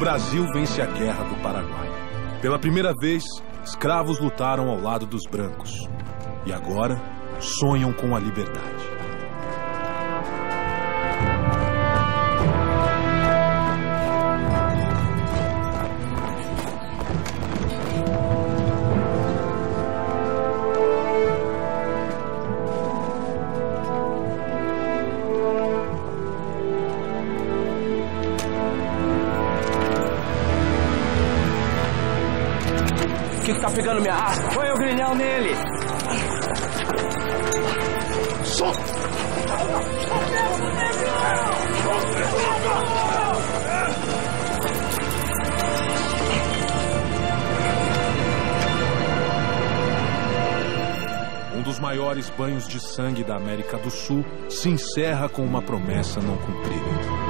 Brasil vence a Guerra do Paraguai. Pela primeira vez, escravos lutaram ao lado dos brancos. E agora, sonham com a liberdade. O que tá pegando minha arma? Põe o grilhão nele! Solta! Um dos maiores banhos de sangue da América do Sul se encerra com uma promessa não cumprida.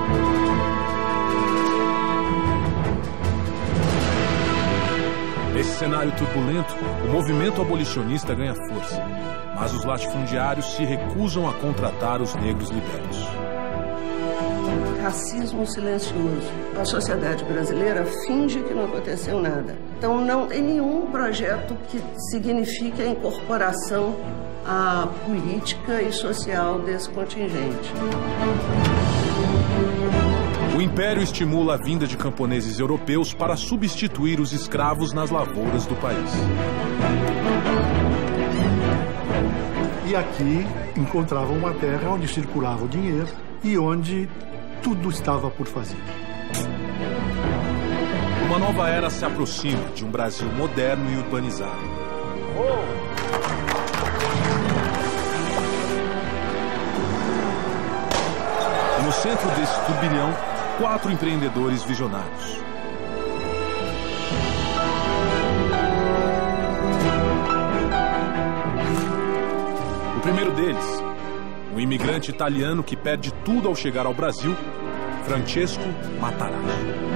Nesse cenário turbulento, o movimento abolicionista ganha força, mas os latifundiários se recusam a contratar os negros libertos. Racismo silencioso. A sociedade brasileira finge que não aconteceu nada. Então não tem nenhum projeto que signifique a incorporação à política e social desse contingente. O Império estimula a vinda de camponeses europeus para substituir os escravos nas lavouras do país. E aqui encontravam uma terra onde circulava o dinheiro e onde tudo estava por fazer. Uma nova era se aproxima de um Brasil moderno e urbanizado. E no centro desse turbilhão, 4 empreendedores visionários. O primeiro deles, um imigrante italiano que perde tudo ao chegar ao Brasil, Francesco Matarazzo.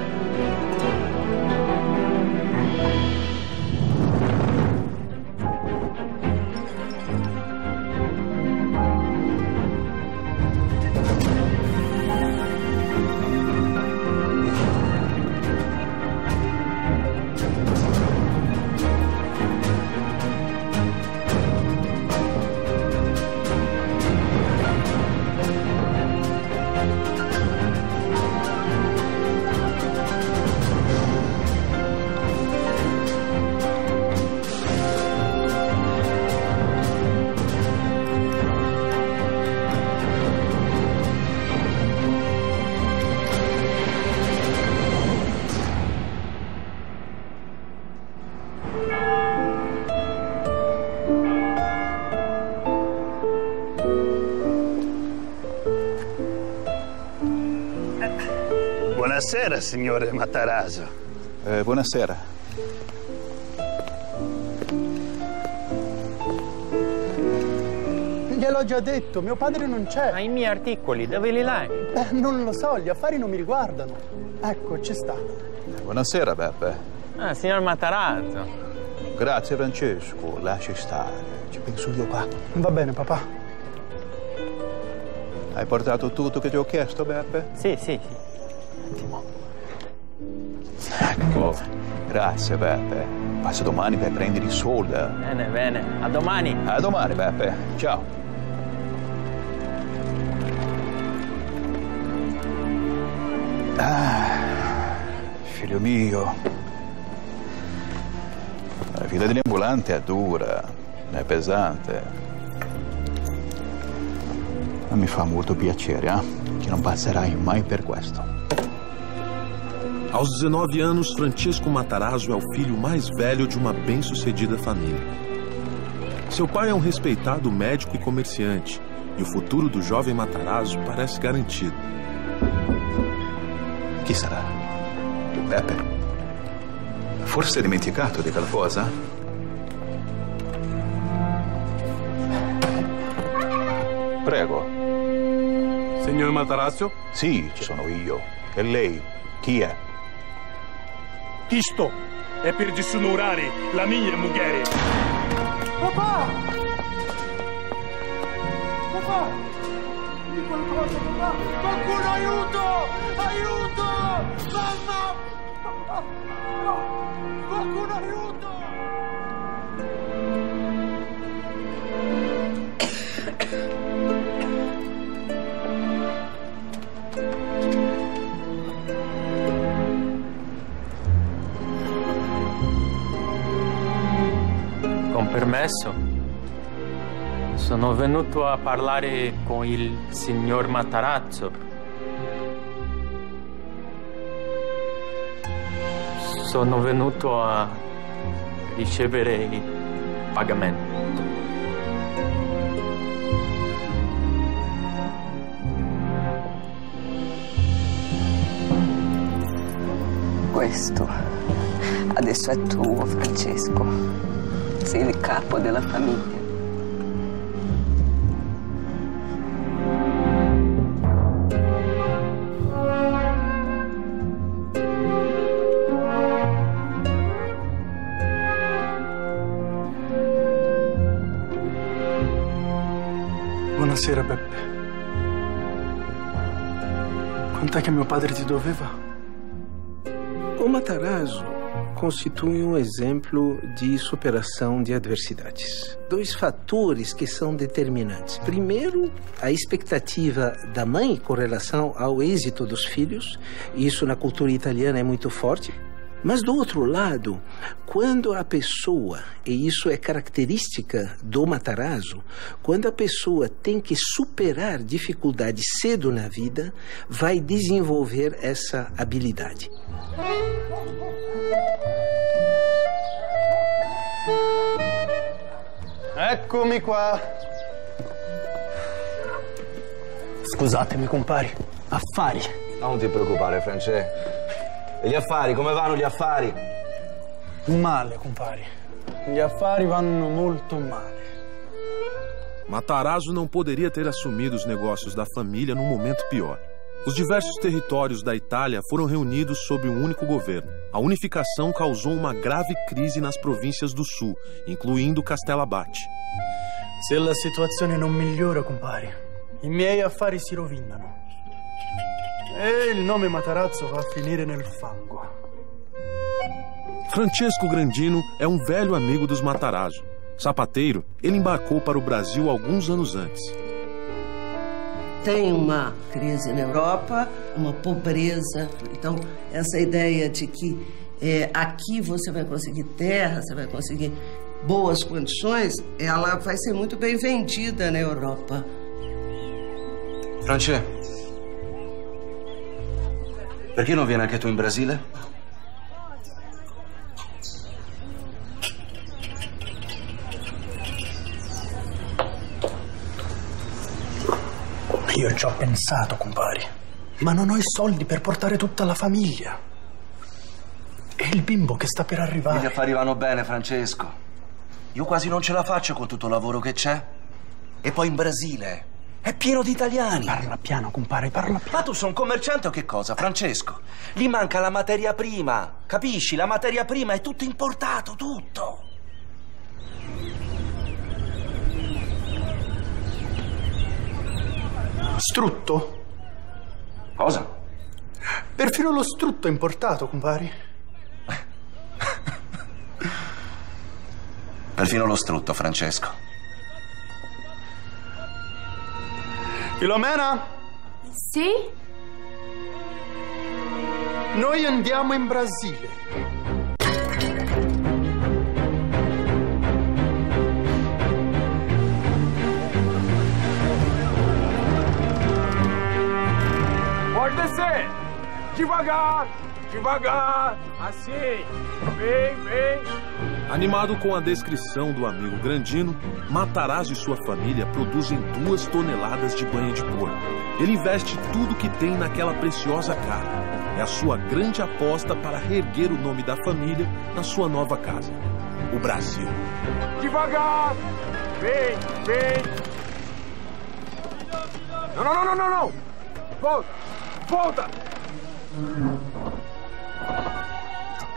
Buonasera, signore Matarazzo. Buonasera. Gliel'ho già detto, mio padre non c'è. Ma i miei articoli, dove li hai? Non lo so, gli affari non mi riguardano. Ecco, ci sta. Buonasera, Beppe. Ah, signor Matarazzo. Grazie, Francesco. Lasci stare. Ci penso io qua. Va bene, papà. Hai portato tutto che ti ho chiesto, Beppe? Sì. Attimo. Ecco. Grazie, Beppe. Passa domani per prendere i soldi. Bene. A domani. A domani, Beppe. Ciao. Figlio mio. La vita degli ambulanti è dura, è pesante. Ma mi fa molto piacere, che non passerai mai per questo. Aos 19 anos, Francesco Matarazzo é o filho mais velho de uma bem-sucedida família. Seu pai é um respeitado médico e comerciante, e o futuro do jovem Matarazzo parece garantido. Chi sarà? Beppe? Forse hai dimenticato di qualcosa? Prego. Signor Matarazzo? Sì, ci sono io. E lei? Chi è? Isto è per disonorare la mia moglie. Papà! Papà! Di qualcosa, papà! Qualcuno aiuto! Aiuto! Mamma! Qualcuno aiuto! Con permesso, sono venuto a parlare con il signor Matarazzo. Sono venuto a ricevere il pagamento. Questo adesso è tuo, Francesco. Sei il capo della famiglia. Buonasera, Beppe. Quant'è che mio padre ti doveva? O Matarazzo constitui exemplo de superação de adversidades. Dois fatores que são determinantes. Primeiro, a expectativa da mãe com relação ao êxito dos filhos. Isso na cultura italiana é muito forte. Mas, do outro lado, quando a pessoa, e isso é característica do Matarazzo, quando a pessoa tem que superar dificuldades cedo na vida, vai desenvolver essa habilidade. Eccomi qua. Scusatemi, compari. Affari. Non ti preoccupare, Francesco. E gli affari, come vanno gli affari? Male, compari. Gli affari vanno molto male. Matarazzo não poderia ter assumido os negócios da família num momento pior. Os diversos territórios da Itália foram reunidos sob um único governo. A unificação causou uma grave crise nas províncias do sul, incluindo Castellabate. Se la situazione non migliora, compari, i miei affari si rovinano. E il nome Matarazzo va a finire nel fango. Francesco Grandino é um velho amigo dos Matarazzo. Sapateiro, ele embarcou para o Brasil alguns anos antes. Tem uma crise na Europa, uma pobreza. Então, essa ideia de que aqui você vai conseguir terra, você vai conseguir boas condições, ela vai ser muito bem vendida na Europa. Francesco, perché non vieni anche tu in Brasile? Io ci ho pensato, compari, ma non ho i soldi per portare tutta la famiglia. E il bimbo che sta per arrivare. Gli affari vanno bene, Francesco. Io quasi non ce la faccio con tutto il lavoro che c'è. E poi in Brasile è pieno di italiani. Parla piano, compare, parla piano. Ma tu sei un commerciante o che cosa, Francesco? Gli manca la materia prima, capisci? La materia prima è tutto importato, tutto. Strutto? Cosa? Perfino lo strutto è importato, compari. Perfino lo strutto, Francesco. Filomena? Sì? Noi andiamo in Brasile. Pode descer! Devagar! Devagar! Assim! Vem, vem! Animado com a descrição do amigo Grandino, Matarazzo e sua família produzem 2 toneladas de banha de porco. Ele investe tudo que tem naquela preciosa carne. É a sua grande aposta para reerguer o nome da família na sua nova casa, o Brasil. Devagar! Vem, vem! Não, não, não, não, não, não! Volta! Volta!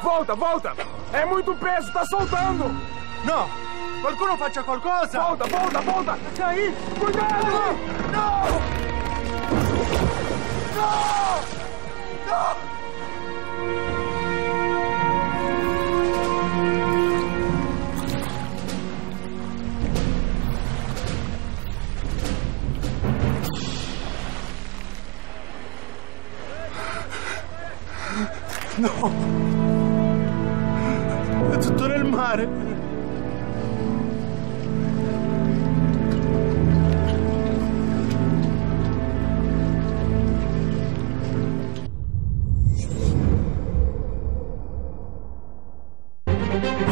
Volta, volta! É muito peso, tá soltando! No! Qualcuno faccia qualcosa! Volta, volta, volta! E aí? Cuidado! No! No! No! No! È tutto nel mare!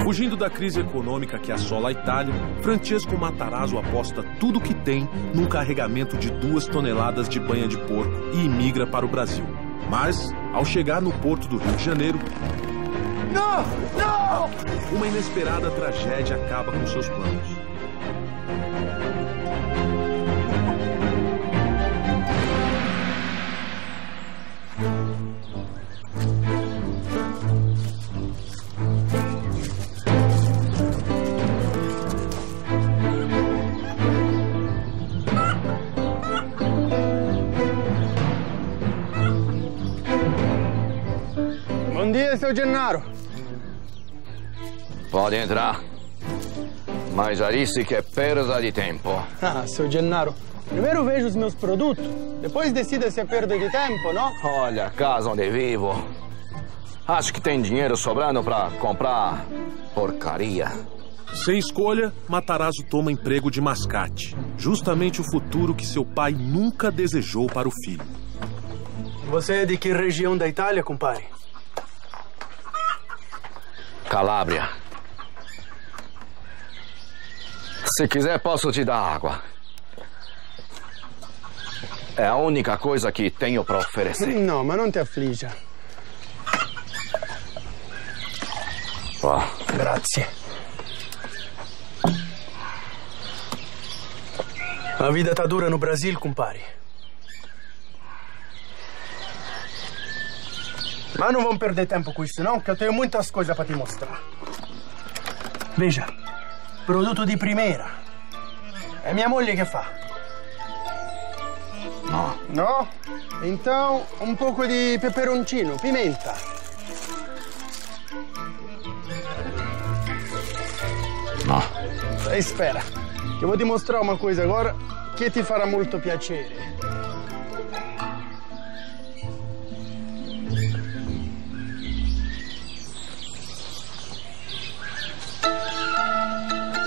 Fugindo da crise econômica que assola a Itália, Francesco Matarazzo aposta tudo que tem num carregamento de 2 toneladas de banha de porco e imigra para o Brasil. Mas, ao chegar no porto do Rio de Janeiro, uma inesperada tragédia acaba com seus planos. Bom dia, seu Gennaro. Pode entrar. Mas já disse que é perda de tempo. Ah, seu Gennaro, primeiro vejo os meus produtos, depois decida se é perda de tempo, não? Olha a casa onde vivo. Acho que tem dinheiro sobrando para comprar porcaria. Sem escolha, Matarazzo toma emprego de mascate. Justamente o futuro que seu pai nunca desejou para o filho. Você é de que região da Itália, compadre? Calábria. Se quiser, posso te dar água. É a única coisa que tenho para oferecer. Não, mas não te aflija. Oh. Grazie. A vida tá dura no Brasil, compadre. Mas não vamos perder tempo com isso, não, que eu tenho muitas coisas para te mostrar. Veja, produto de primeira. É minha moglie che fa. No. No? Então, um pouco de peperoncino, pimenta. No. Espera, que eu vou te mostrar uma coisa agora que ti farà molto piacere.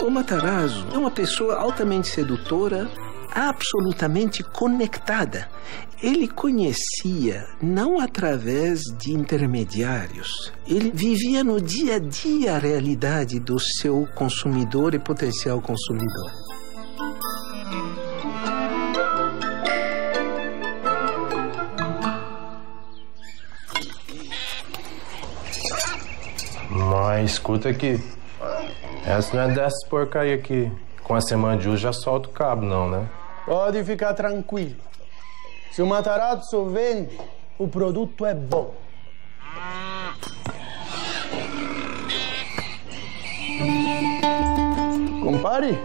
O Matarazzo é uma pessoa altamente sedutora, absolutamente conectada. Ele conhecia não através de intermediários. Ele vivia no dia a dia a realidade do seu consumidor e potencial consumidor. Mas escuta aqui. Essa não é dessas porcaria aqui. Com a semana de uso já solta o cabo, não, né? Pode ficar tranquilo. Se o Matarazzo vende, o produto é bom. Compare,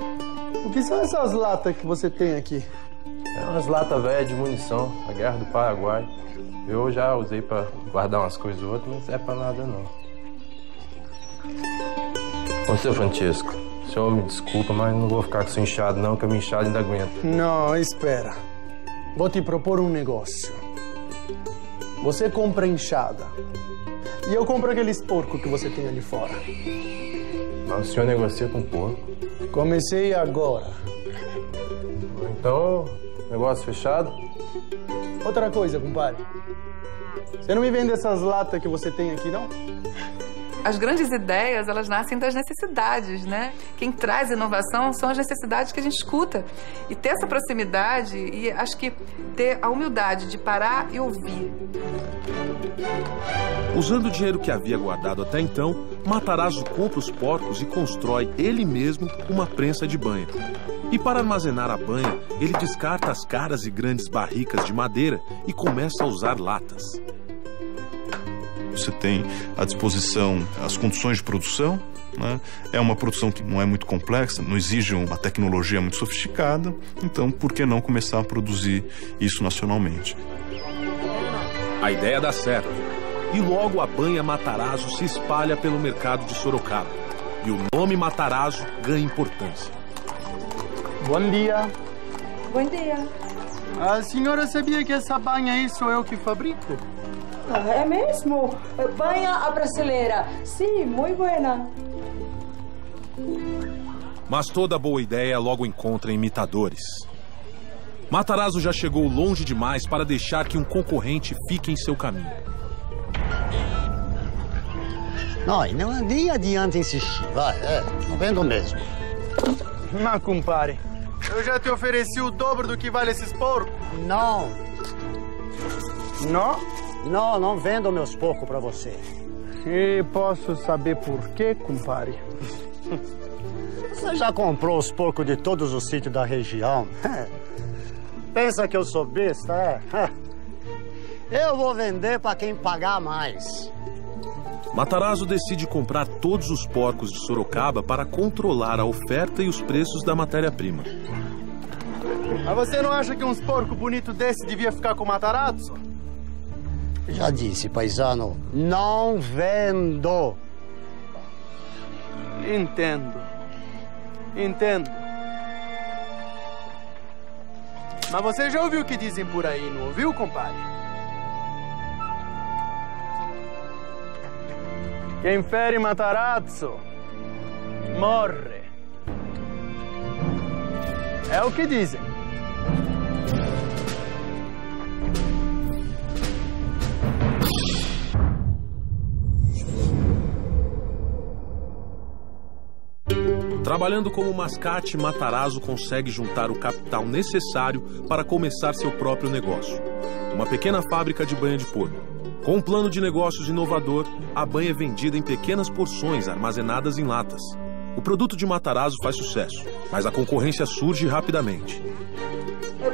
o que são essas latas que você tem aqui? É umas latas velhas de munição, a Guerra do Paraguai. Eu já usei pra guardar umas coisas ou outras, mas não é pra nada, não. Ô, seu Francesco, o senhor me desculpa, mas não vou ficar com isso inchado, não, que a minha inchada ainda aguenta. Não, espera. Vou te propor um negócio. Você compra enxada e eu compro aqueles porcos que você tem ali fora. Mas o senhor negocia com porco? Comecei agora. Então, negócio fechado? Outra coisa, compadre. Você não me vende essas latas que você tem aqui, não? As grandes ideias, elas nascem das necessidades, né? Quem traz inovação são as necessidades que a gente escuta. E ter essa proximidade e acho que ter a humildade de parar e ouvir. Usando o dinheiro que havia guardado até então, Matarazzo compra os porcos e constrói ele mesmo uma prensa de banha. E para armazenar a banha, ele descarta as caras e grandes barricas de madeira e começa a usar latas. Você tem à disposição as condições de produção, né? É uma produção que não é muito complexa, não exige uma tecnologia muito sofisticada, então por que não começar a produzir isso nacionalmente? A ideia dá certo, e logo a banha Matarazzo se espalha pelo mercado de Sorocaba, e o nome Matarazzo ganha importância. Bom dia. Bom dia. A senhora sabia que essa banha aí sou eu que fabrico? É mesmo? Banha a brasileira. Sim, muito buena. Mas toda boa ideia logo encontra imitadores. Matarazzo já chegou longe demais para deixar que um concorrente fique em seu caminho. Não, nem adianta insistir, vai, não vendo mesmo. Mas, compadre, eu já te ofereci o dobro do que vale esses porcos. Não. Não? Não vendo meus porcos pra você. E posso saber por quê, compadre? Você já comprou os porcos de todos os sítios da região? Pensa que eu sou besta, Eu vou vender pra quem pagar mais. Matarazzo decide comprar todos os porcos de Sorocaba para controlar a oferta e os preços da matéria-prima. Mas você não acha que uns porcos bonitos desse devia ficar com o Matarazzo? Já disse, paisano, não vendo. Entendo. Mas você já ouviu o que dizem por aí, não ouviu, compadre? Quem fere Matarazzo morre. É o que dizem. Trabalhando como mascate, Matarazzo consegue juntar o capital necessário para começar seu próprio negócio. Uma pequena fábrica de banha de porco. Com um plano de negócios inovador, a banha é vendida em pequenas porções armazenadas em latas. O produto de Matarazzo faz sucesso, mas a concorrência surge rapidamente.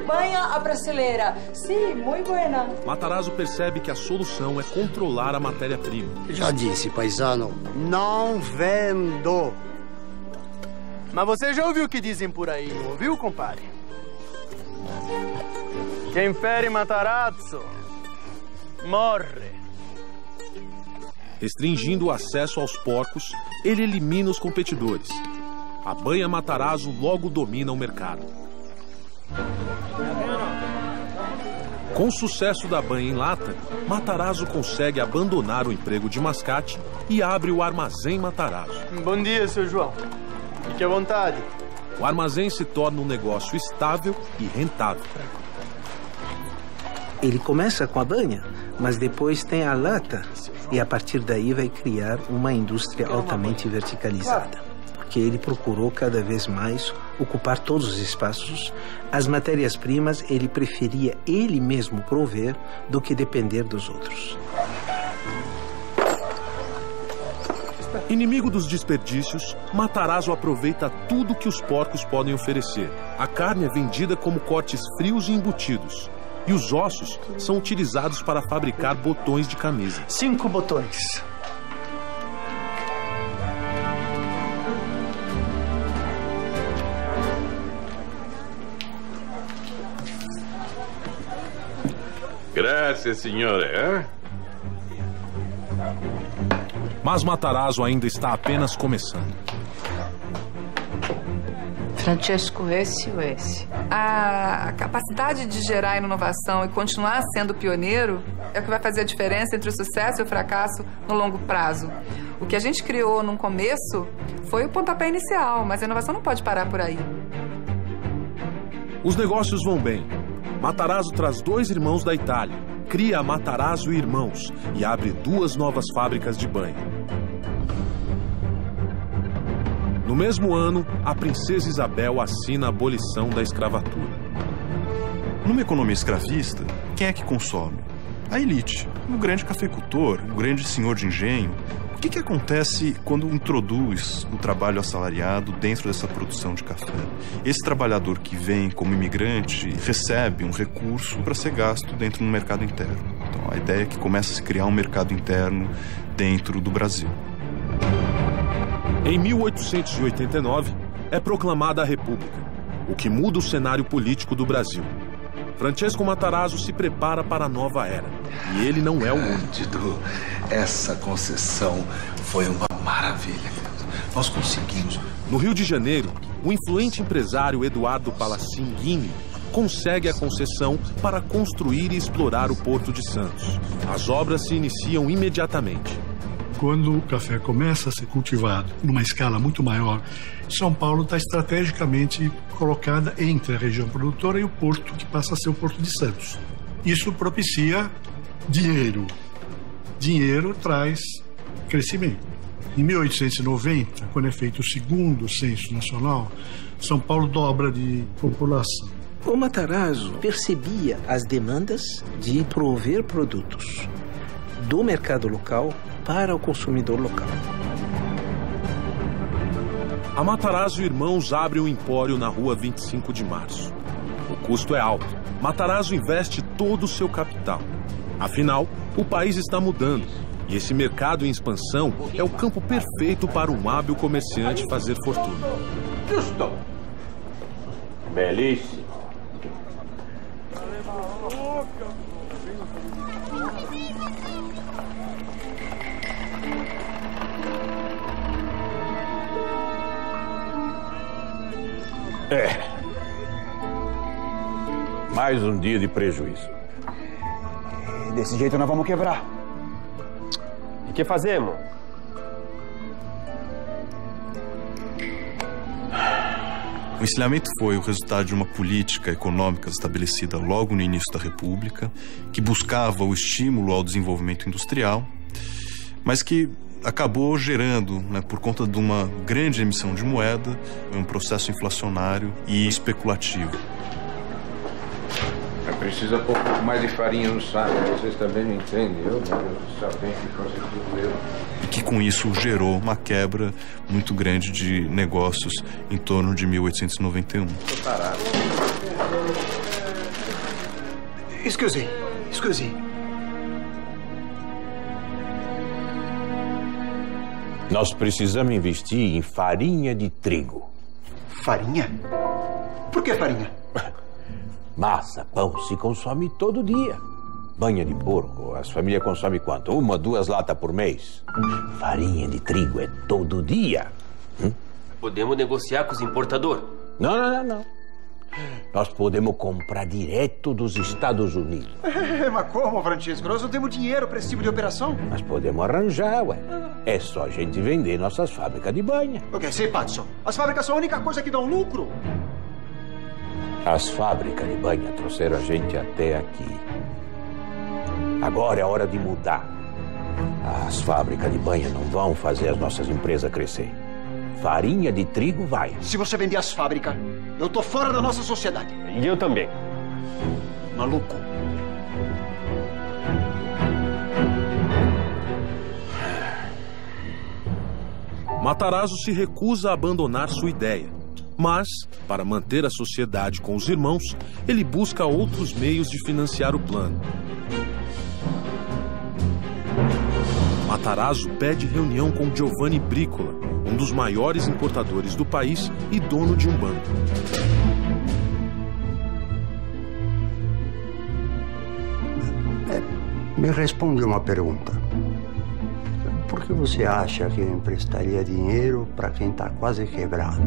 Banha a brasileira. Sim, muito buena. Matarazzo percebe que a solução é controlar a matéria-prima. Já disse, paisano, não vendo. Mas você já ouviu o que dizem por aí, não ouviu, compadre? Quem fere Matarazzo morre. Restringindo o acesso aos porcos, ele elimina os competidores. A banha Matarazzo logo domina o mercado. Com o sucesso da banha em lata, Matarazzo consegue abandonar o emprego de mascate e abre o Armazém Matarazzo. Bom dia, seu João. Fique à vontade. O armazém se torna um negócio estável e rentável. Ele começa com a banha, mas depois tem a lata e a partir daí vai criar uma indústria altamente verticalizada. Porque ele procurou cada vez mais ocupar todos os espaços. As matérias-primas ele preferia ele mesmo prover do que depender dos outros. Inimigo dos desperdícios, Matarazzo aproveita tudo que os porcos podem oferecer. A carne é vendida como cortes frios e embutidos. E os ossos são utilizados para fabricar botões de camisa. 5 botões. Grazie, signore. Mas Matarazzo ainda está apenas começando. Francesco, esse. A capacidade de gerar inovação e continuar sendo pioneiro é o que vai fazer a diferença entre o sucesso e o fracasso no longo prazo. O que a gente criou no começo foi o pontapé inicial, mas a inovação não pode parar por aí. Os negócios vão bem. Matarazzo traz 2 irmãos da Itália, cria a Matarazzo e Irmãos e abre 2 novas fábricas de banha. No mesmo ano, a princesa Isabel assina a abolição da escravatura. Numa economia escravista, quem é que consome? A elite, o grande cafeicultor, o grande senhor de engenho. O que acontece quando introduz o trabalho assalariado dentro dessa produção de café? Esse trabalhador que vem como imigrante recebe um recurso para ser gasto dentro do mercado interno. Então, a ideia é que começa a se criar um mercado interno dentro do Brasil. Em 1889, é proclamada a República, o que muda o cenário político do Brasil. Francesco Matarazzo se prepara para a nova era. E ele não é o único. Essa concessão foi uma maravilha. Nós conseguimos. No Rio de Janeiro, o influente empresário Eduardo Palacin Guini consegue a concessão para construir e explorar o Porto de Santos. As obras se iniciam imediatamente. Quando o café começa a ser cultivado numa escala muito maior, São Paulo está estrategicamente colocada entre a região produtora e o porto, que passa a ser o Porto de Santos. Isso propicia dinheiro. Dinheiro traz crescimento. Em 1890, quando é feito o segundo censo nacional, São Paulo dobra de população. O Matarazzo percebia as demandas de prover produtos do mercado local para o consumidor local. A Matarazzo Irmãos abre um empório na rua 25 de março. O custo é alto. Matarazzo investe todo o seu capital. Afinal, o país está mudando. E esse mercado em expansão é o campo perfeito para um hábil comerciante fazer fortuna. Justo. Belíssimo. Mais um dia de prejuízo. Desse jeito nós vamos quebrar. E que fazemos? O encilhamento foi o resultado de uma política econômica estabelecida logo no início da República, que buscava o estímulo ao desenvolvimento industrial, mas que acabou gerando, por conta de uma grande emissão de moeda, um processo inflacionário e especulativo. Precisa pôr um pouco mais de farinha no saco, vocês também não entendem, eu só tenho que fazer tudo eu. Que com isso gerou uma quebra muito grande de negócios em torno de 1891. Tô parado. Excuse. Nós precisamos investir em farinha de trigo. Farinha? Por que farinha? Massa, pão se consome todo dia. Banha de porco, as famílias consomem quanto? 1 ou 2 latas por mês. Farinha de trigo é todo dia. Podemos negociar com os importadores? Não. Nós podemos comprar direto dos Estados Unidos. Mas como, Francisco? Nós não temos dinheiro para esse tipo de operação. Nós podemos arranjar, ué. É só a gente vender nossas fábricas de banha. Ok, sei, Patson. As fábricas são a única coisa que dão lucro. As fábricas de banha trouxeram a gente até aqui. Agora é hora de mudar. As fábricas de banha não vão fazer as nossas empresas crescer. Farinha de trigo vai. Se você vender as fábricas, eu tô fora da nossa sociedade. E eu também. Maluco. Matarazzo se recusa a abandonar sua ideia. Mas, para manter a sociedade com os irmãos, ele busca outros meios de financiar o plano. Matarazzo pede reunião com Giovanni Bricola, um dos maiores importadores do país e dono de um banco. Me responde uma pergunta. Por que você acha que eu emprestaria dinheiro para quem está quase quebrado?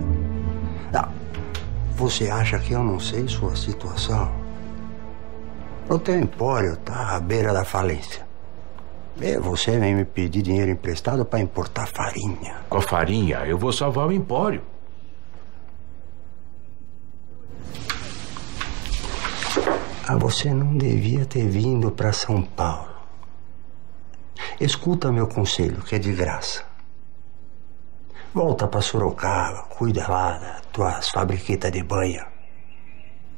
Você acha que eu não sei sua situação? O teu empório está à beira da falência. E você vem me pedir dinheiro emprestado para importar farinha. Com a farinha, eu vou salvar o empório. Você não devia ter vindo para São Paulo. Escuta meu conselho, que é de graça. Volta para Sorocaba, cuida lá das tuas fabriquetas de banha.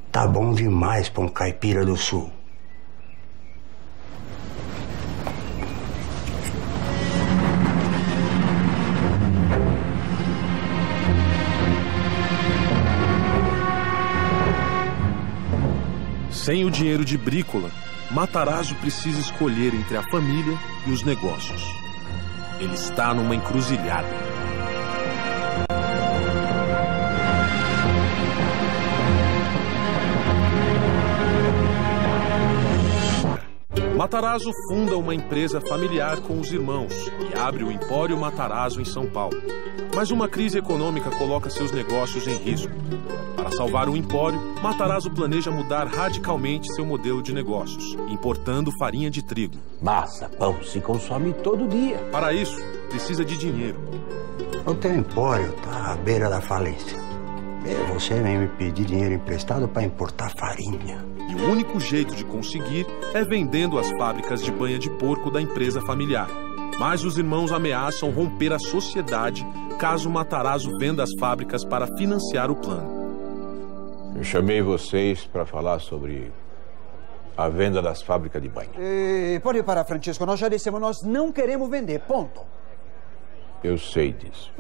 Tá bom demais para um caipira do sul. Sem o dinheiro de Bricola, Matarazzo precisa escolher entre a família e os negócios. Ele está numa encruzilhada. Matarazzo funda uma empresa familiar com os irmãos e abre o Empório Matarazzo em São Paulo. Mas uma crise econômica coloca seus negócios em risco. Para salvar o empório, Matarazzo planeja mudar radicalmente seu modelo de negócios, importando farinha de trigo. Massa, pão se consome todo dia. Para isso, precisa de dinheiro. O teu empório está à beira da falência. Você vem me pedir dinheiro emprestado para importar farinha. E o único jeito de conseguir é vendendo as fábricas de banha de porco da empresa familiar. Mas os irmãos ameaçam romper a sociedade caso Matarazzo venda as fábricas para financiar o plano. Eu chamei vocês para falar sobre a venda das fábricas de banha. Pode parar, Francesco. Nós já dissemos, nós não queremos vender. Ponto. Eu sei disso.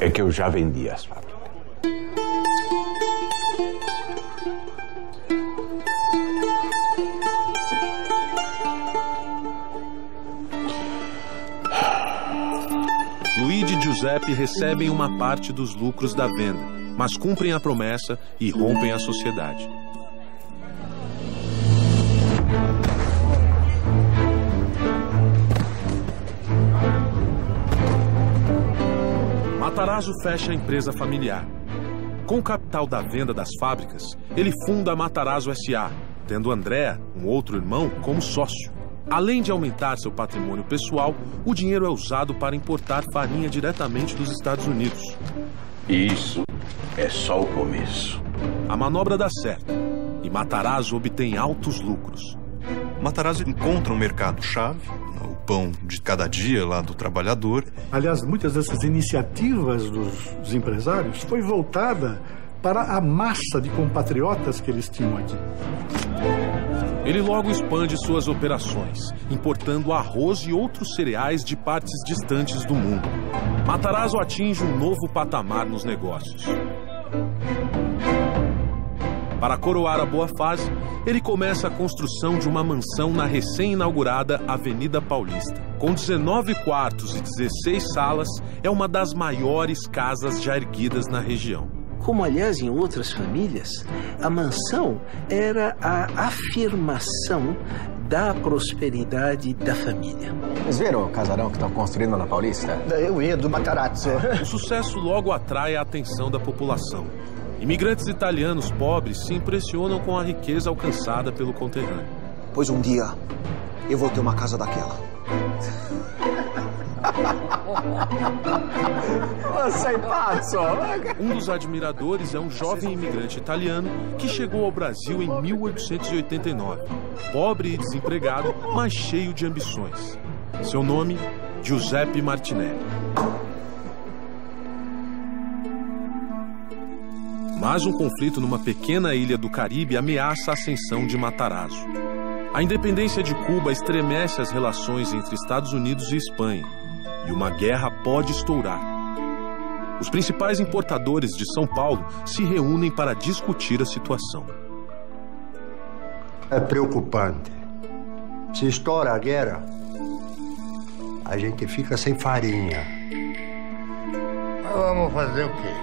É que eu já vendi as fábricas. Luigi e Giuseppe recebem uma parte dos lucros da venda, mas cumprem a promessa e rompem a sociedade. Matarazzo fecha a empresa familiar. Com o capital da venda das fábricas, ele funda a Matarazzo S.A., tendo Andrea, um outro irmão, como sócio. Além de aumentar seu patrimônio pessoal, o dinheiro é usado para importar farinha diretamente dos Estados Unidos. Isso é só o começo. A manobra dá certo e Matarazzo obtém altos lucros. Matarazzo encontra um mercado-chave, o pão de cada dia lá do trabalhador. Aliás, muitas dessas iniciativas dos empresários foi voltada para a massa de compatriotas que eles tinham aqui. Ele logo expande suas operações, importando arroz e outros cereais de partes distantes do mundo. Matarazzo atinge um novo patamar nos negócios. Para coroar a boa fase, ele começa a construção de uma mansão na recém-inaugurada Avenida Paulista. Com 19 quartos e 16 salas, é uma das maiores casas já erguidas na região. Como, aliás, em outras famílias, a mansão era a afirmação da prosperidade da família. Vocês viram o casarão que estão construindo na Paulista? Eu ia, do Matarazzo. O sucesso logo atrai a atenção da população. Imigrantes italianos pobres se impressionam com a riqueza alcançada pelo conterrâneo. Pois um dia eu vou ter uma casa daquela. Sei pazzo! Um dos admiradores é um jovem imigrante italiano que chegou ao Brasil em 1889. Pobre e desempregado, mas cheio de ambições. Seu nome, Giuseppe Martinelli. Mas um conflito numa pequena ilha do Caribe ameaça a ascensão de Matarazzo. A independência de Cuba estremece as relações entre Estados Unidos e Espanha. E uma guerra pode estourar. Os principais importadores de São Paulo se reúnem para discutir a situação. É preocupante. Se estoura a guerra, a gente fica sem farinha. Mas vamos fazer o quê?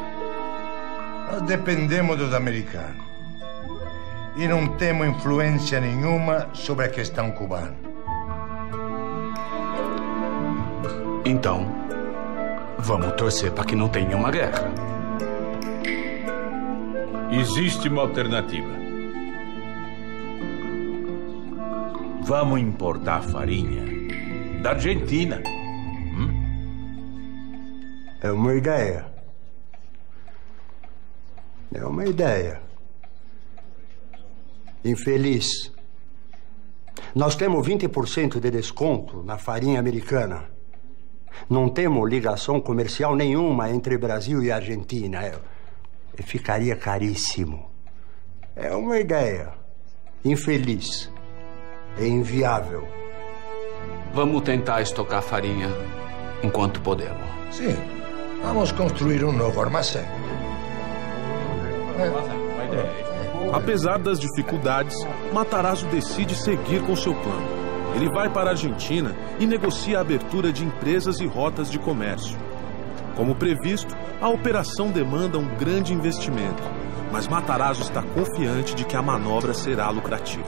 Nós dependemos dos americanos. E não temos influência nenhuma sobre a questão cubana. Então, vamos torcer para que não tenha uma guerra. Existe uma alternativa. Vamos importar farinha da Argentina. É uma ideia. É uma ideia. Infeliz. Nós temos 20% de desconto na farinha americana. Não temos ligação comercial nenhuma entre Brasil e Argentina. Ficaria caríssimo. É uma ideia. Infeliz. É inviável. Vamos tentar estocar farinha enquanto podemos. Sim. Vamos construir um novo armazém. Apesar das dificuldades, Matarazzo decide seguir com seu plano. Ele vai para a Argentina e negocia a abertura de empresas e rotas de comércio. Como previsto, a operação demanda um grande investimento, Mas Matarazzo está confiante de que a manobra será lucrativa.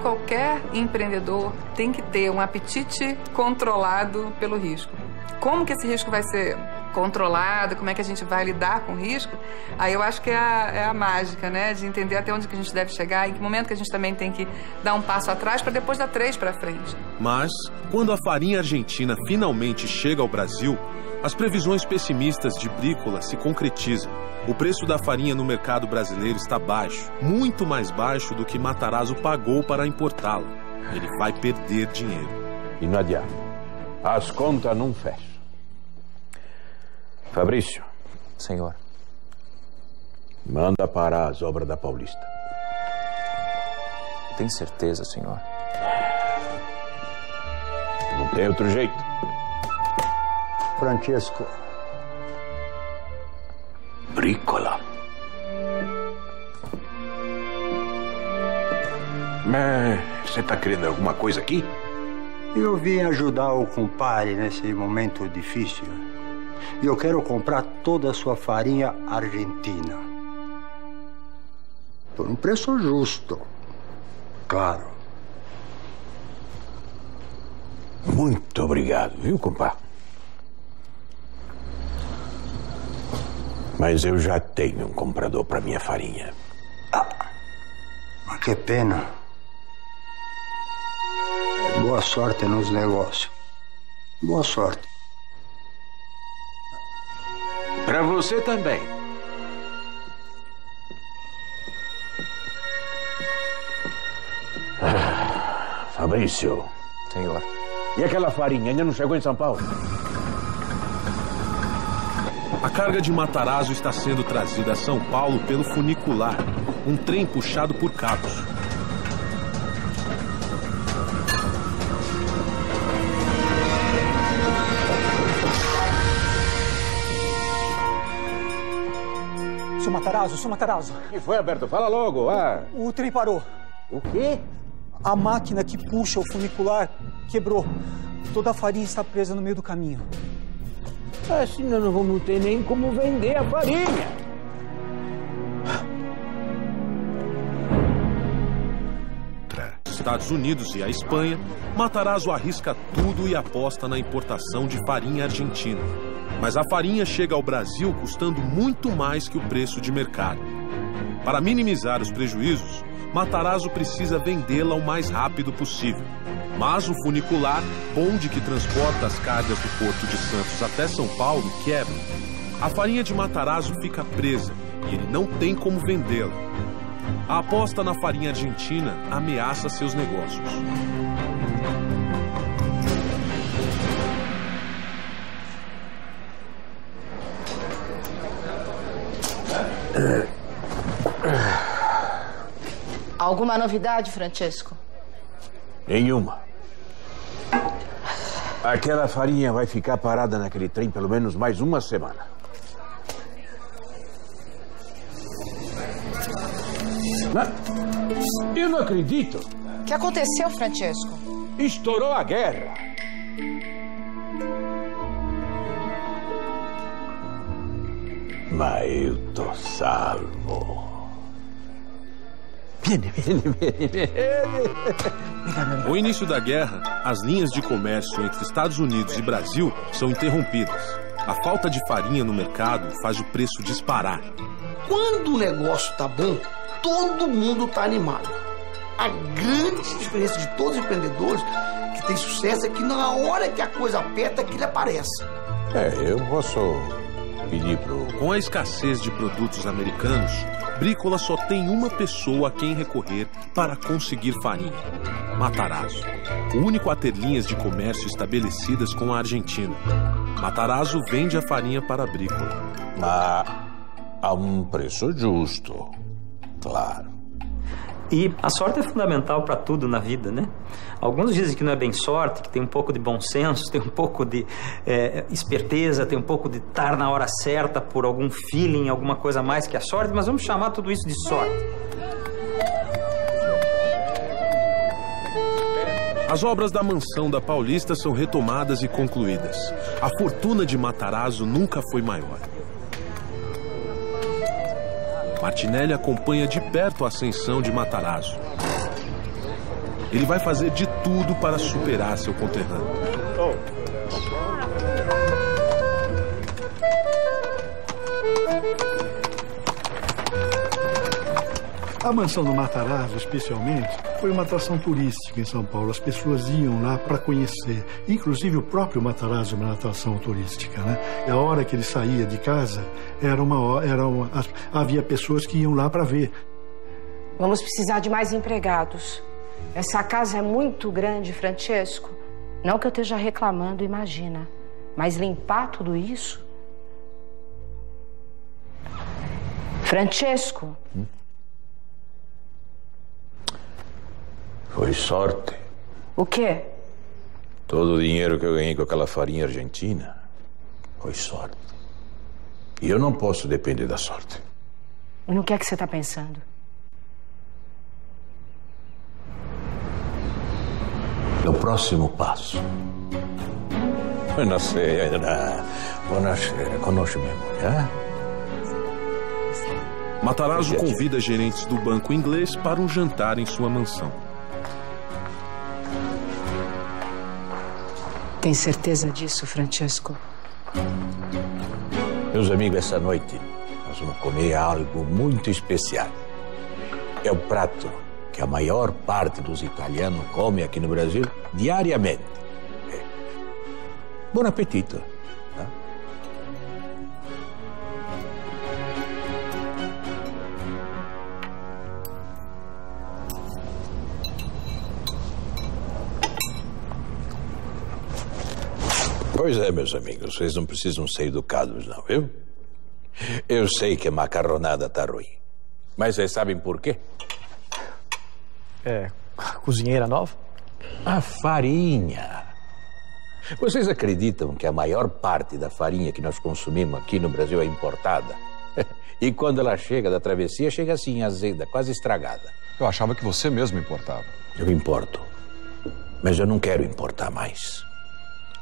Qualquer empreendedor tem que ter um apetite controlado pelo risco. Como que esse risco vai ser controlado, como é que a gente vai lidar com o risco? Aí eu acho que é a mágica, né? De entender até onde que a gente deve chegar, em que momento que a gente também tem que dar um passo atrás para depois dar 3 para frente. Mas, quando a farinha argentina finalmente chega ao Brasil, as previsões pessimistas de Brícola se concretizam. O preço da farinha no mercado brasileiro está baixo, muito mais baixo do que Matarazzo pagou para importá-la. Ele vai perder dinheiro. E não adianta. As contas não fecham. Fabrício. Senhor. Manda parar as obras da Paulista. Tem certeza, senhor? Não tem outro jeito. Francesco. Brícola. Mas você está querendo alguma coisa aqui? Eu vim ajudar o compadre nesse momento difícil. E eu quero comprar toda a sua farinha argentina. Por um preço justo. Claro. Muito obrigado, viu, compadre? Mas eu já tenho um comprador para minha farinha. Mas que pena. Boa sorte nos negócios. Boa sorte. Para você também. Fabrício. Senhor. E aquela farinha ainda não chegou em São Paulo? A carga de Matarazzo está sendo trazida a São Paulo pelo funicular, um trem puxado por cabos. Seu Matarazzo. O que foi, Alberto? Fala logo. O trem parou. O quê? A máquina que puxa o funicular quebrou. Toda a farinha está presa no meio do caminho. Assim nós não vamos ter nem como vender a farinha. Estados Unidos e a Espanha, Matarazzo arrisca tudo e aposta na importação de farinha argentina. Mas a farinha chega ao Brasil custando muito mais que o preço de mercado. Para minimizar os prejuízos, Matarazzo precisa vendê-la o mais rápido possível. Mas o funicular, bonde que transporta as cargas do Porto de Santos até São Paulo, quebra. A farinha de Matarazzo fica presa e ele não tem como vendê-la. A aposta na farinha argentina ameaça seus negócios. Alguma novidade, Francesco? Nenhuma. Aquela farinha vai ficar parada naquele trem pelo menos mais uma semana. Eu não acredito. O que aconteceu, Francesco? Estourou a guerra. Mas eu tô salvo. Viene. Com o início da guerra, as linhas de comércio entre Estados Unidos e Brasil são interrompidas. A falta de farinha no mercado faz o preço disparar. Quando o negócio tá bom, todo mundo tá animado. A grande diferença de todos os empreendedores que tem sucesso é que na hora que a coisa aperta, que ele aparece. Eu posso pedir pro... Com a escassez de produtos americanos, Brícola só tem uma pessoa a quem recorrer para conseguir farinha: Matarazzo, o único a ter linhas de comércio estabelecidas com a Argentina. Matarazzo vende a farinha para a Brícola. Mas a um preço justo, claro. E a sorte é fundamental para tudo na vida, né? Alguns dizem que não é bem sorte, que tem um pouco de bom senso, tem um pouco de esperteza, tem um pouco de estar na hora certa por algum feeling, alguma coisa a mais que a sorte, mas vamos chamar tudo isso de sorte. As obras da mansão da Paulista são retomadas e concluídas. A fortuna de Matarazzo nunca foi maior. Martinelli acompanha de perto a ascensão de Matarazzo. Ele vai fazer de tudo para superar seu conterrâneo. A mansão do Matarazzo, especialmente, foi uma atração turística em São Paulo. As pessoas iam lá para conhecer. Inclusive, o próprio Matarazzo é uma atração turística, né? A hora que ele saía de casa, havia pessoas que iam lá para ver. Vamos precisar de mais empregados. Essa casa é muito grande, Francesco. Não que eu esteja reclamando, imagina. Mas limpar tudo isso... Francesco... Foi sorte. O quê? Todo o dinheiro que eu ganhei com aquela farinha argentina foi sorte. E eu não posso depender da sorte. E no que é que você está pensando? No próximo passo. Buonasera. Buonasera. Conosce minha mulher? Matarazzo convida gerentes do banco inglês para um jantar em sua mansão. Tem certeza disso, Francesco? Meus amigos, essa noite nós vamos comer algo muito especial. É o prato que a maior parte dos italianos come aqui no Brasil diariamente. Bom apetito. Tá? Pois é, meus amigos, vocês não precisam ser educados, não, viu? Eu sei que a macarronada tá ruim. Mas vocês sabem por quê? Cozinheira nova? A farinha. Vocês acreditam que a maior parte da farinha que nós consumimos aqui no Brasil é importada? E quando ela chega da travessia, chega assim, azeda, quase estragada. Eu achava que você mesmo importava. Eu importo. Mas eu não quero importar mais.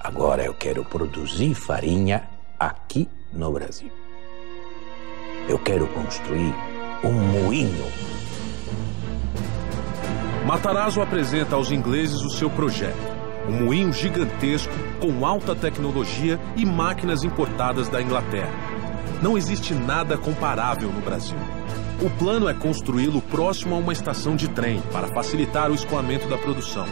Agora eu quero produzir farinha aqui no Brasil. Eu quero construir um moinho. Matarazzo apresenta aos ingleses o seu projeto. Um moinho gigantesco, com alta tecnologia e máquinas importadas da Inglaterra. Não existe nada comparável no Brasil. O plano é construí-lo próximo a uma estação de trem, para facilitar o escoamento da produção.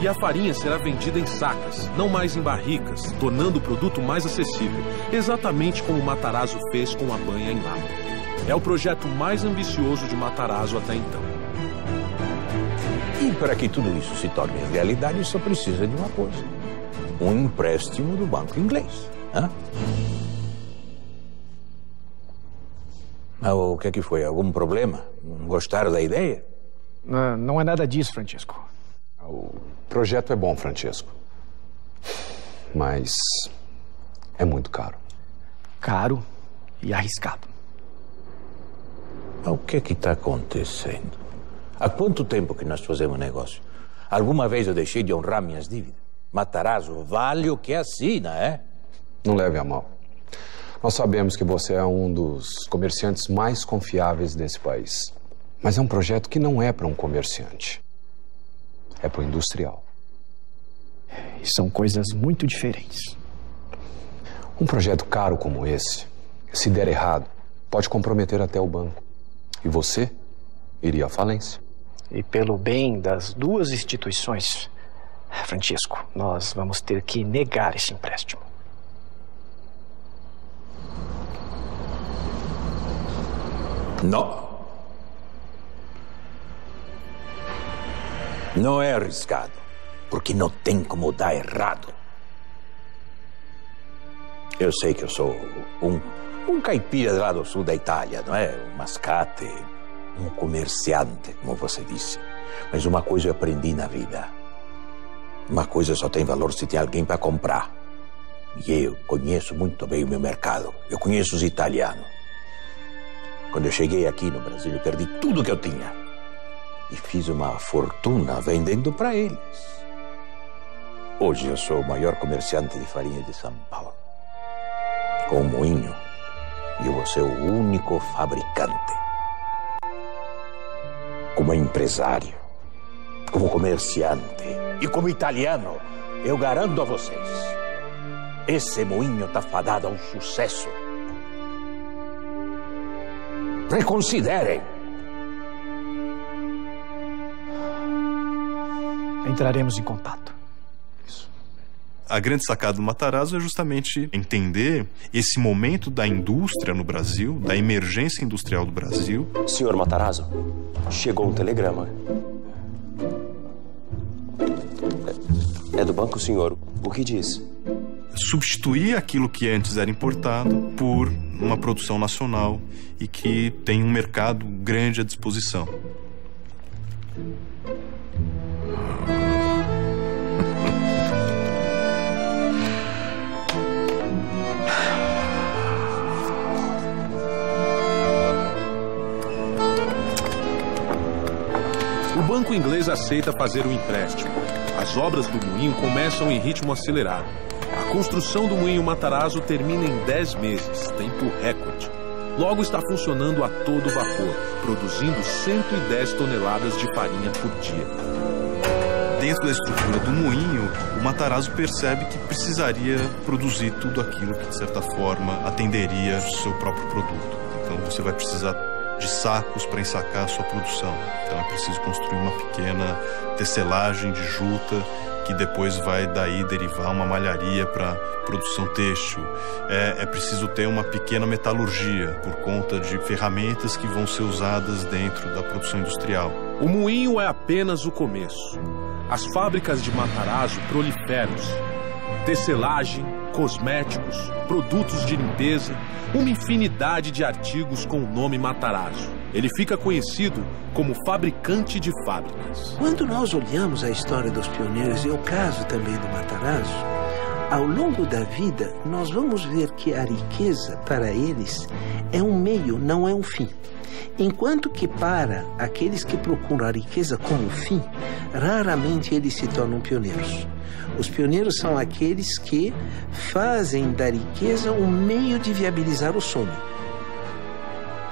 E a farinha será vendida em sacas, não mais em barricas, tornando o produto mais acessível, exatamente como o Matarazzo fez com a banha em lata. É o projeto mais ambicioso de Matarazzo até então. E para que tudo isso se torne realidade, só precisa de uma coisa. Um empréstimo do banco inglês. Hã? Mas o que é que foi? Algum problema? Não gostaram da ideia? Não é nada disso, Francesco. O projeto é bom, Francesco. Mas é muito caro. Caro e arriscado. Mas o que é que está acontecendo? Há quanto tempo que nós fazemos negócio? Alguma vez eu deixei de honrar minhas dívidas? Matarazzo vale o que assina, é? Não leve a mal. Nós sabemos que você é um dos comerciantes mais confiáveis desse país. Mas é um projeto que não é para um comerciante. É para o industrial. E são coisas muito diferentes. Um projeto caro como esse, se der errado, pode comprometer até o banco. E você iria à falência. E pelo bem das duas instituições, Francesco, nós vamos ter que negar esse empréstimo. Não. Não é arriscado, porque não tem como dar errado. Eu sei que eu sou um caipira lá do sul da Itália, não é? Um mascate, um comerciante, como você disse. Mas uma coisa eu aprendi na vida. Uma coisa só tem valor se tem alguém para comprar. E eu conheço muito bem o meu mercado. Eu conheço os italianos. Quando eu cheguei aqui no Brasil, eu perdi tudo que eu tinha. E fiz uma fortuna vendendo para eles. Hoje eu sou o maior comerciante de farinha de São Paulo. Com um moinho, eu vou ser o único fabricante como empresário, como comerciante e como italiano, eu garanto a vocês, esse moinho está fadado ao sucesso. Reconsiderem. Entraremos em contato. A grande sacada do Matarazzo é justamente entender esse momento da indústria no Brasil, da emergência industrial do Brasil. Senhor Matarazzo, chegou um telegrama. É do banco, senhor. O que diz? Substituir aquilo que antes era importado por uma produção nacional e que tem um mercado grande à disposição. O banco inglês aceita fazer o empréstimo. As obras do moinho começam em ritmo acelerado. A construção do moinho Matarazzo termina em 10 meses, tempo recorde. Logo está funcionando a todo vapor, produzindo 110 toneladas de farinha por dia. Dentro da estrutura do moinho, o Matarazzo percebe que precisaria produzir tudo aquilo que, de certa forma, atenderia o seu próprio produto. Então você vai precisar de sacos para ensacar a sua produção. Então é preciso construir uma pequena tecelagem de juta que depois vai daí derivar uma malharia para produção têxtil. É preciso ter uma pequena metalurgia por conta de ferramentas que vão ser usadas dentro da produção industrial. O moinho é apenas o começo. As fábricas de Matarazzo proliferam-se. Tecelagem, cosméticos, produtos de limpeza, uma infinidade de artigos com o nome Matarazzo. Ele fica conhecido como fabricante de fábricas. Quando nós olhamos a história dos pioneiros, e o caso também do Matarazzo, ao longo da vida, nós vamos ver que a riqueza, para eles, é um meio, não é um fim. Enquanto que para aqueles que procuram a riqueza como fim, raramente eles se tornam pioneiros. Os pioneiros são aqueles que fazem da riqueza um meio de viabilizar o sonho.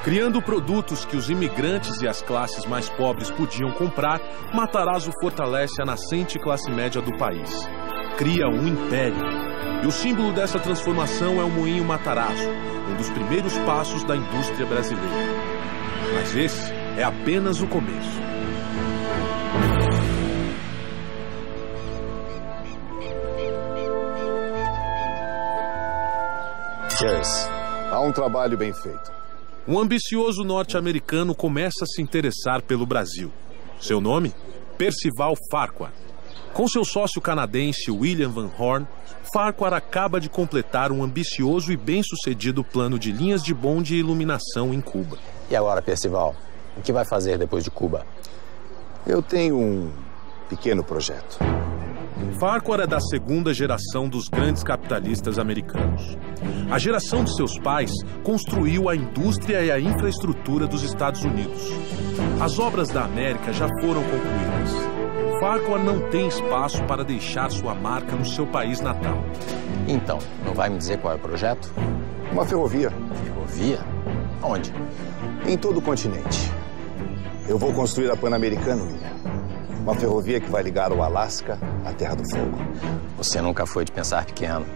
Criando produtos que os imigrantes e as classes mais pobres podiam comprar, Matarazzo fortalece a nascente classe média do país. Cria um império. E o símbolo dessa transformação é o moinho Matarazzo, um dos primeiros passos da indústria brasileira. Mas esse é apenas o começo. Yes. Há um trabalho bem feito. Um ambicioso norte-americano começa a se interessar pelo Brasil. Seu nome? Percival Farquhar. Com seu sócio canadense William Van Horn, Farquhar acaba de completar um ambicioso e bem-sucedido plano de linhas de bonde e iluminação em Cuba. E agora, Percival, o que vai fazer depois de Cuba? Eu tenho um pequeno projeto. Farquhar é da segunda geração dos grandes capitalistas americanos. A geração de seus pais construiu a indústria e a infraestrutura dos Estados Unidos. As obras da América já foram concluídas. Farquhar não tem espaço para deixar sua marca no seu país natal. Então, não vai me dizer qual é o projeto? Uma ferrovia. Ferrovia? Onde? Em todo o continente. Eu vou construir a Pan-Americana, William. Uma ferrovia que vai ligar o Alasca à Terra do Fogo. Você nunca foi de pensar pequeno.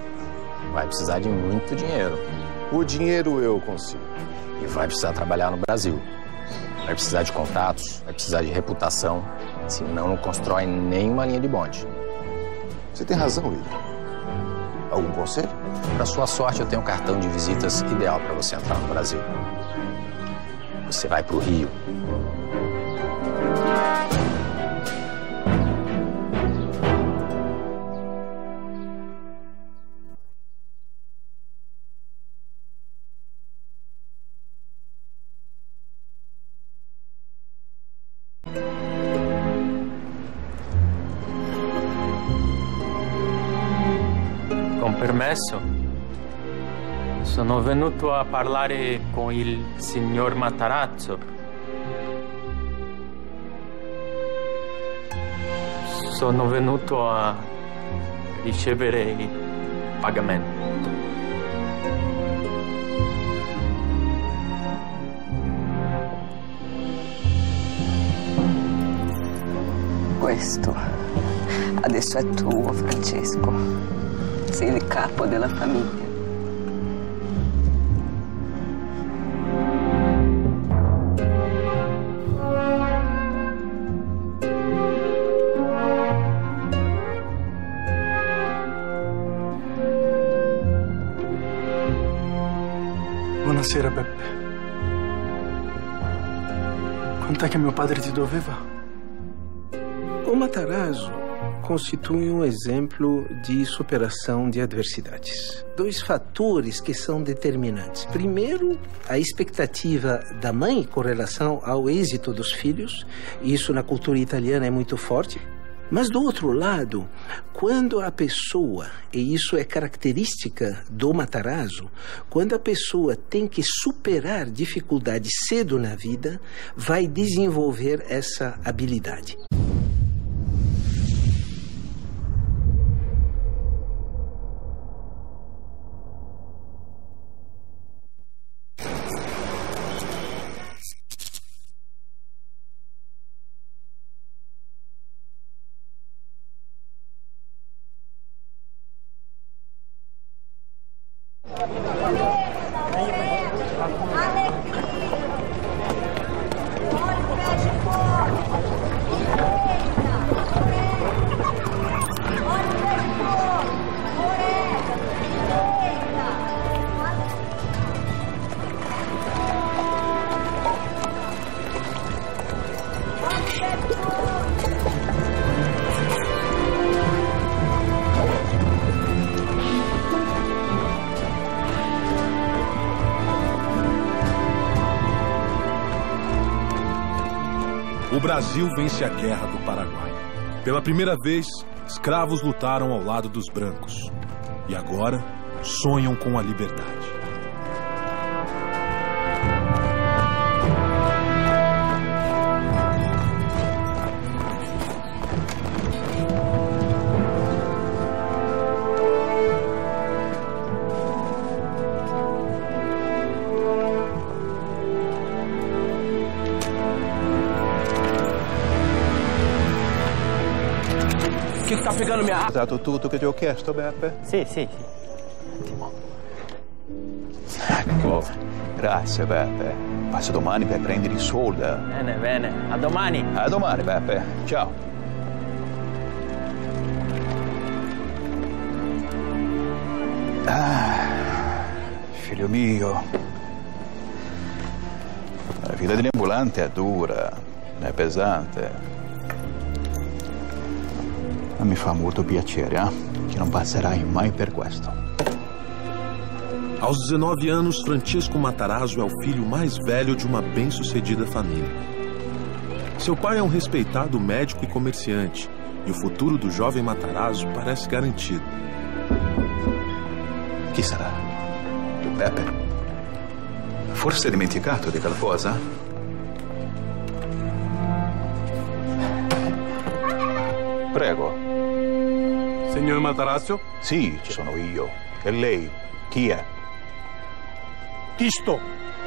Vai precisar de muito dinheiro. O dinheiro eu consigo. E vai precisar trabalhar no Brasil. Vai precisar de contatos, vai precisar de reputação. Senão não constrói nenhuma linha de bonde. Você tem razão, William. Algum conselho? Para sua sorte, eu tenho um cartão de visitas ideal para você entrar no Brasil. Você vai para o Rio. Permesso? Sono venuto a parlare con il signor Matarazzo. Sono venuto a ricevere il pagamento. questo adesso è tuo, Francesco. Sei il capo della famiglia. Buonasera, Beppe. Quant'è che mio padre ti doveva? O Matarazzo constitui exemplo de superação de adversidades. Dois fatores que são determinantes. Primeiro, a expectativa da mãe com relação ao êxito dos filhos. Isso na cultura italiana é muito forte. Mas, do outro lado, quando a pessoa, e isso é característica do Matarazzo, quando a pessoa tem que superar dificuldades cedo na vida, vai desenvolver essa habilidade. O Brasil vence a Guerra do Paraguai. Pela primeira vez, escravos lutaram ao lado dos brancos. E agora, sonham com a liberdade. Che sta pegando minha água? Hai dato tutto che ti ho chiesto, Beppe? Sì, sì. Ecco, grazie Beppe. Passo domani per prendere i soldi. Bene, bene. A domani. A domani, Beppe. Ciao. Figlio mio. La vita dell'ambulante è dura, è pesante. Ma mi fa molto piacere, che non passerai mai per questo. Aos 19 anos, Francesco Matarazzo é o filho mais velho de uma bem-sucedida família. Seu pai é um respeitado médico e comerciante, e o futuro do jovem Matarazzo parece garantido. Chi sarà? Beppe? Forse hai dimenticato di qualcosa? Prego. Signor Matarazzo? Sì, ci sono io. E lei? Chi è? Questo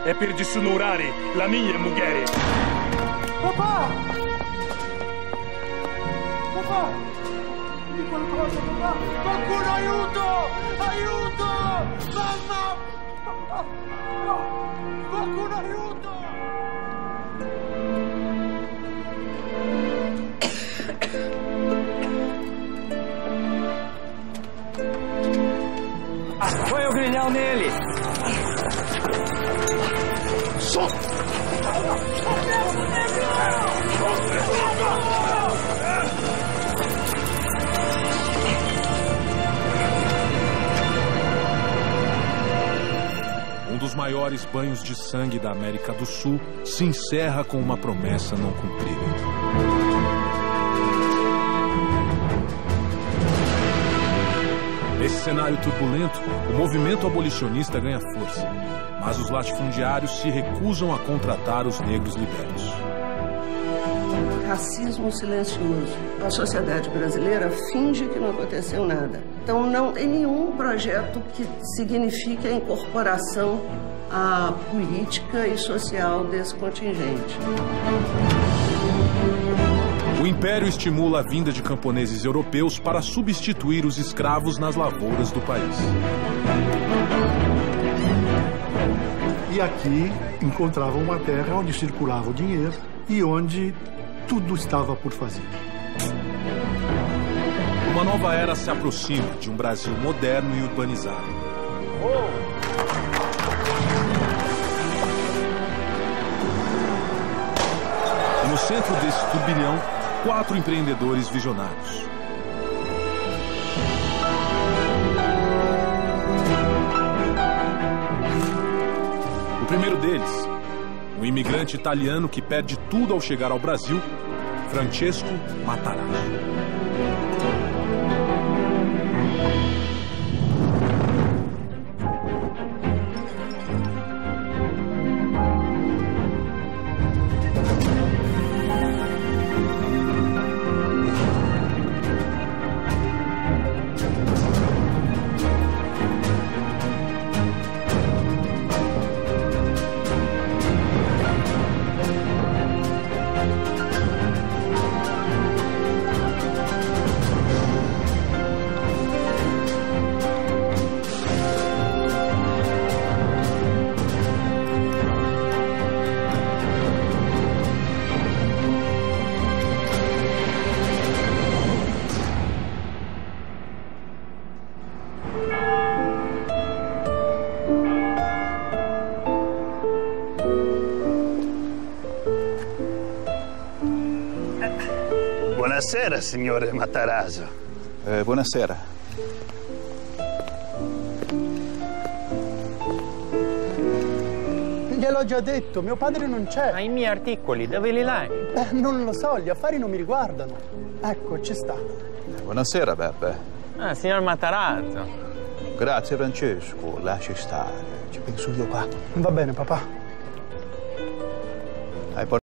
è per disonorare la mia moglie. Papà! Papà! Di qualcosa, papà! Qualcuno aiuto! Aiuto! Mamma! No! Qualcuno aiuto! Põe o grilhão nele! Um dos maiores banhos de sangue da América do Sul se encerra com uma promessa não cumprida. Nesse cenário turbulento, o movimento abolicionista ganha força, mas os latifundiários se recusam a contratar os negros libertos. Racismo silencioso. A sociedade brasileira finge que não aconteceu nada. Então não tem nenhum projeto que signifique a incorporação à política e social desse contingente. O Império estimula a vinda de camponeses europeus para substituir os escravos nas lavouras do país. E aqui encontravam uma terra onde circulava o dinheiro e onde tudo estava por fazer. Uma nova era se aproxima de um Brasil moderno e urbanizado. E no centro desse turbilhão, 4 empreendedores visionários. O primeiro deles, um imigrante italiano que perde tudo ao chegar ao Brasil, Francesco Matarazzo. Buonasera, signore Matarazzo. Buonasera. Gliel'ho già detto, mio padre non c'è. Ma i miei articoli, dove li hai? Non lo so, gli affari non mi riguardano. Ecco, ci sta. Buonasera, Beppe. Ah, signor Matarazzo. Grazie, Francesco. Lasci stare. Ci penso io qua. Va bene, papà.